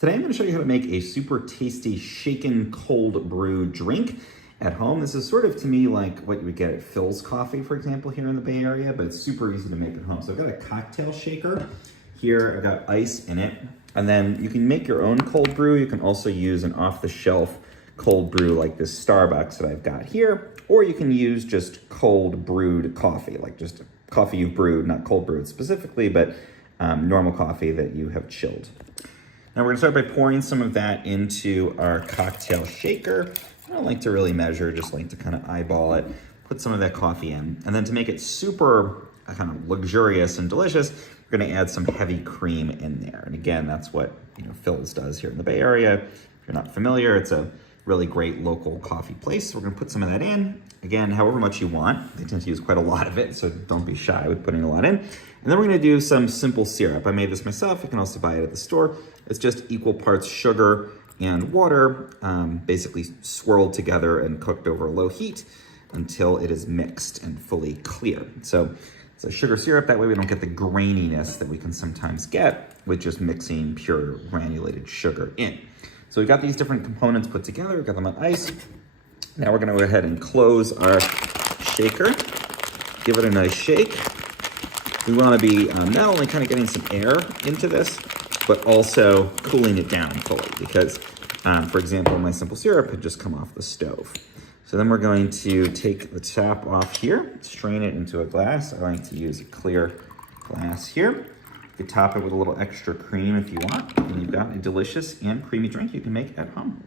Today I'm going to show you how to make a super tasty shaken cold brew drink at home. This is sort of, to me, like what you would get at Phil's Coffee, for example, here in the Bay Area, but it's super easy to make at home. So I've got a cocktail shaker here. I've got ice in it. And then you can make your own cold brew. You can also use an off-the-shelf cold brew like this Starbucks that I've got here, or you can use just cold brewed coffee, like just coffee you've brewed, not cold brewed specifically, but normal coffee that you have chilled. Now we're gonna start by pouring some of that into our cocktail shaker. I don't like to really measure, just like to kind of eyeball it, put some of that coffee in. And then to make it super kind of luxurious and delicious, we're gonna add some heavy cream in there. And again, that's what Phil's does here in the Bay Area. If you're not familiar, it's a really great local coffee place. So we're gonna put some of that in. Again, however much you want. They tend to use quite a lot of it, so don't be shy with putting a lot in. And then we're gonna do some simple syrup. I made this myself. You can also buy it at the store. It's just equal parts sugar and water, basically swirled together and cooked over low heat until it is mixed and fully clear. So it's a sugar syrup. That way we don't get the graininess that we can sometimes get with just mixing pure granulated sugar in. So we've got these different components put together. We've got them on ice. Now we're gonna go ahead and close our shaker, give it a nice shake. We wanna be not only kind of getting some air into this, but also cooling it down fully because, for example, my simple syrup had just come off the stove. So then we're going to take the top off here, strain it into a glass. I like to use a clear glass here. You can top it with a little extra cream if you want, and you've got a delicious and creamy drink you can make at home.